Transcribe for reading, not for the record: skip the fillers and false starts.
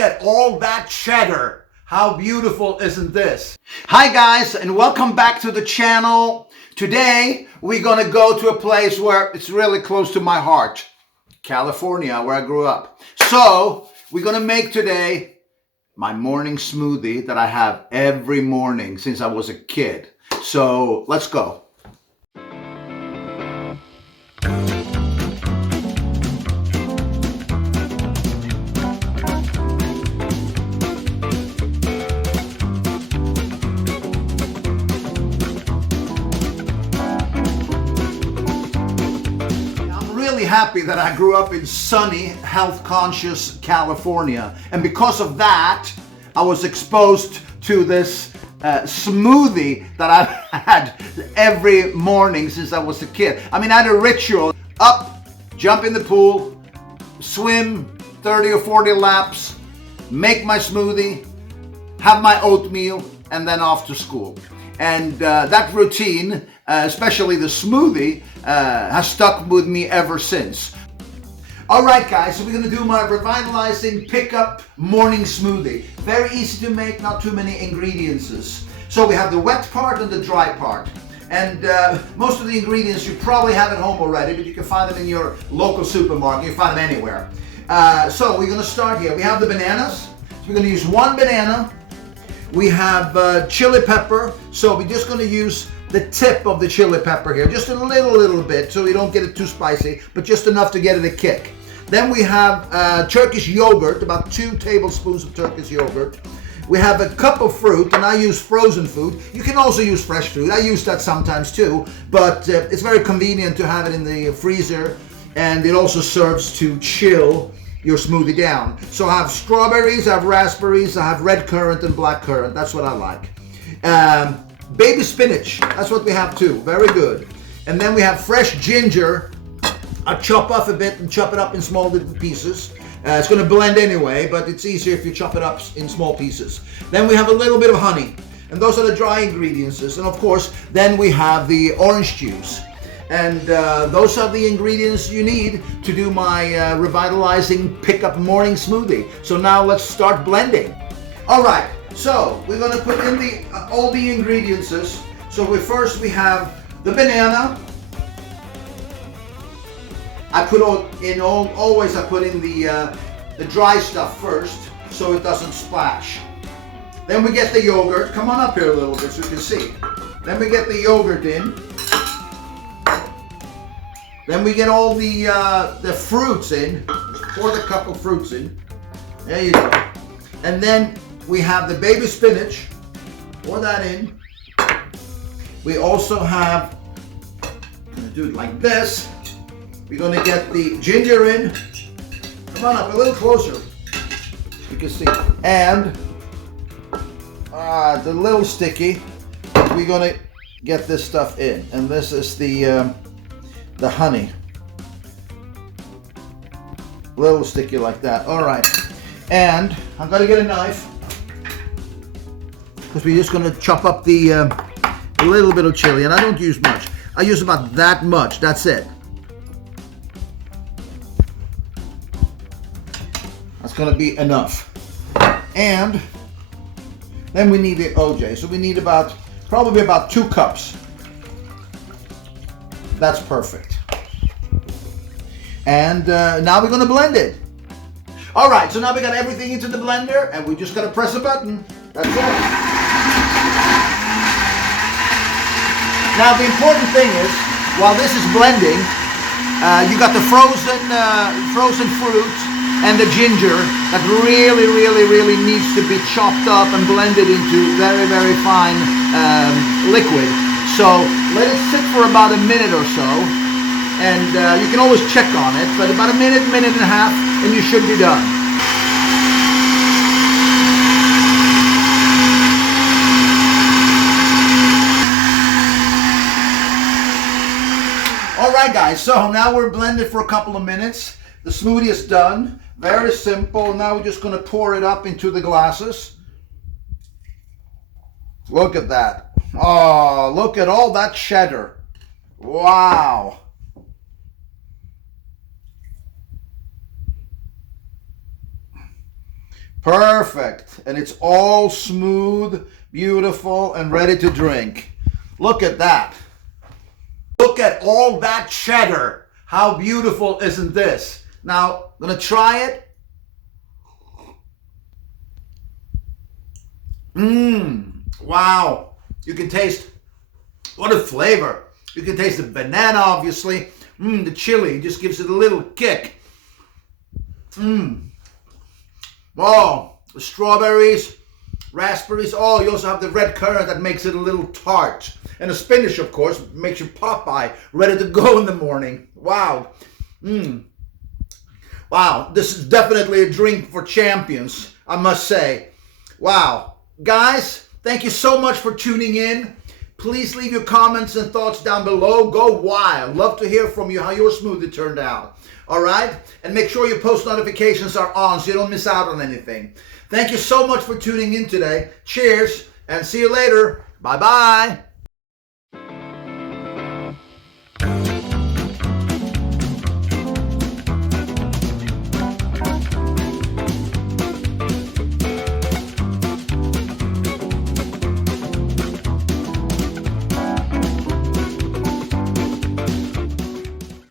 at all that cheddar. How beautiful isn't this? Hi guys, and welcome back to the channel. Today, we're gonna go to a place where it's really close to my heart. California, where I grew up. So, we're gonna make today my morning smoothie that I have every morning since I was a kid. So, let's go. Happy that I grew up in sunny, health-conscious California, and because of that, I was exposed to this smoothie that I've had every morning since I was a kid. I mean, I had a ritual: up, jump in the pool, swim 30 or 40 laps, make my smoothie, have my oatmeal, and then off to school. And that routine, especially the smoothie, has stuck with me ever since. All right, guys, so we're gonna do my revitalizing pickup morning smoothie. Very easy to make, not too many ingredients. So we have the wet part and the dry part. And most of the ingredients you probably have at home already, but you can find them in your local supermarket. You can find them anywhere. So we're gonna start here. We have the bananas. So we're gonna use one banana. We have chili pepper, so we're just going to use the tip of the chili pepper here, just a little bit, so you don't get it too spicy, but just enough to get it a kick. Then we have Turkish yogurt, about 2 tablespoons of Turkish yogurt. We have a cup of fruit, and I use frozen food. You can also use fresh fruit. I use that sometimes too, but it's very convenient to have it in the freezer, and it also serves to chill your smoothie down. So I have strawberries, I have raspberries, I have red currant and black currant. That's what I like. Baby spinach, that's what we have too. Very good. And then we have fresh ginger. I chop off a bit and chop it up in small little pieces. It's going to blend anyway, but it's easier if you chop it up in small pieces. Then we have a little bit of honey. And those are the dry ingredients. And of course, then we have the orange juice. And those are the ingredients you need to do my revitalizing pickup morning smoothie. So now let's start blending. All right, so we're gonna put in all the ingredients. So first we have the banana. I put always I put in the dry stuff first so it doesn't splash. Then we get the yogurt. Come on up here a little bit so you can see. Then we get the yogurt in. Then we get all the fruits in. Just pour the cup of fruits in. There you go. And then we have the baby spinach. Pour that in. We also have, I'm gonna do it like this. We're gonna get the ginger in. Come on up a little closer. You can see. And it's a little sticky. We're gonna get this stuff in. And this is the honey. A little sticky like that. All right. And I'm going to get a knife because we're just going to chop up a little bit of chili. And I don't use much. I use about that much. That's it. That's going to be enough. And then we need the OJ. So we need probably about 2 cups. That's perfect. And now we're going to blend it. All right, so now we got everything into the blender, and we just got to press a button. That's it. Now the important thing is, while this is blending, you got the frozen fruit and the ginger that really needs to be chopped up and blended into very fine liquid. So let it sit for about a minute or so, and you can always check on it, but about a minute and a half, and you should be done. All right, guys, so now we're blended for a couple of minutes. The smoothie is done. Very simple. Now we're just going to pour it up into the glasses. Look at that. Oh, look at all that cheddar. Wow. Perfect. And it's all smooth, beautiful, and ready to drink. Look at that. Look at all that cheddar. How beautiful isn't this? Now, I'm going to try it. Wow. You can taste, what a flavor. You can taste the banana, obviously. The chili just gives it a little kick. Oh, the strawberries, raspberries. Oh, you also have the red currant that makes it a little tart. And the spinach, of course, makes your Popeye ready to go in the morning. Wow. Wow, this is definitely a drink for champions, I must say. Wow. Guys, thank you so much for tuning in. Please leave your comments and thoughts down below. Go wild. Love to hear from you how your smoothie turned out. All right? And make sure your post notifications are on so you don't miss out on anything. Thank you so much for tuning in today. Cheers, and see you later. Bye-bye.